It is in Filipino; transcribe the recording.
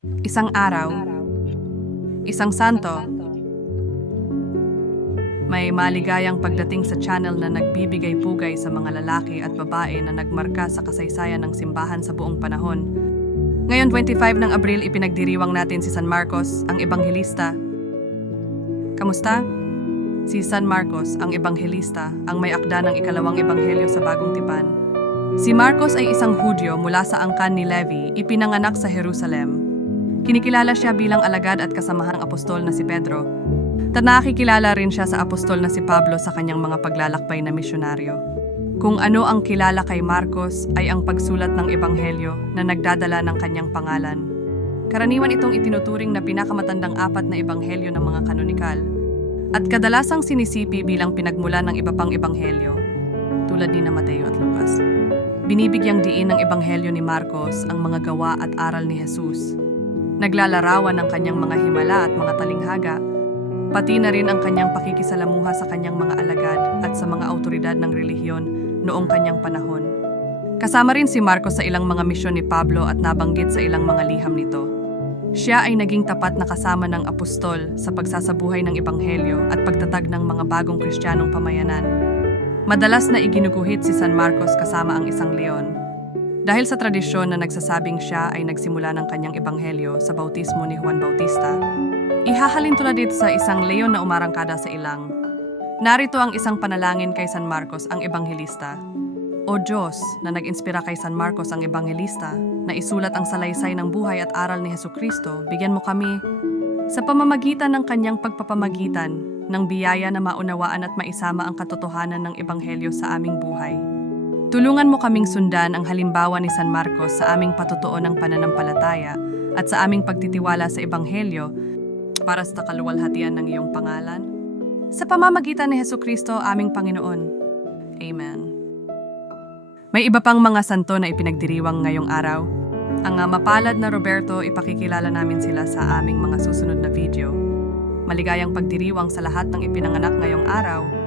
Isang araw, isang santo, may maligayang pagdating sa channel na nagbibigay pugay sa mga lalaki at babae na nagmarka sa kasaysayan ng simbahan sa buong panahon. Ngayon 25 ng Abril ipinagdiriwang natin si San Marcos, ang ebanghelista. Kamusta? Si San Marcos, ang ebanghelista, ang may akda ng ikalawang ebanghelyo sa bagong tipan. Si Marcos ay isang Hudyo mula sa angkan ni Levi, ipinanganak sa Jerusalem. Kinikilala siya bilang alagad at kasamahang apostol na si Pedro. At nakikilala rin siya sa apostol na si Pablo sa kanyang mga paglalakbay na misyonaryo. Kung ano ang kilala kay Marcos ay ang pagsulat ng ebanghelyo na nagdadala ng kanyang pangalan. Karaniwan itong itinuturing na pinakamatandang apat na ebanghelyo ng mga kanonikal at kadalasang sinisipi bilang pinagmula ng iba pang ebanghelyo tulad ni na Mateo at Lucas. Binibigyang diin ng ebanghelyo ni Marcos ang mga gawa at aral ni Jesus. Naglalarawan ng kanyang mga himala at mga talinghaga, pati na rin ang kanyang pakikisalamuha sa kanyang mga alagad at sa mga autoridad ng relihiyon noong kanyang panahon. Kasama rin si Marcos sa ilang mga misyon ni Pablo at nabanggit sa ilang mga liham nito. Siya ay naging tapat na kasama ng apostol sa pagsasabuhay ng ebanghelyo at pagtatag ng mga bagong kristyanong pamayanan. Madalas na iginuguhit si San Marcos kasama ang isang leon. Dahil sa tradisyon na nagsasabing siya ay nagsimula ng kanyang ebanghelyo sa bautismo ni Juan Bautista, ihahalin tulad dito sa isang leon na umarangkada sa ilang. Narito ang isang panalangin kay San Marcos ang ebanghelista. O Diyos, na nag-inspira kay San Marcos ang ebanghelista, na isulat ang salaysay ng buhay at aral ni Heso Kristo, bigyan mo kami sa pamamagitan ng kanyang pagpapamagitan ng biyaya na maunawaan at maisama ang katotohanan ng ebanghelyo sa aming buhay. Tulungan mo kaming sundan ang halimbawa ni San Marcos sa aming patutuo ng pananampalataya at sa aming pagtitiwala sa ebanghelyo para sa kaluwalhatian ng iyong pangalan. Sa pamamagitan ni Heso Kristo, aming Panginoon. Amen. May iba pang mga santo na ipinagdiriwang ngayong araw. Ang mapalad na Roberto, ipakikilala namin sila sa aming mga susunod na video. Maligayang pagdiriwang sa lahat ng ipinanganak ngayong araw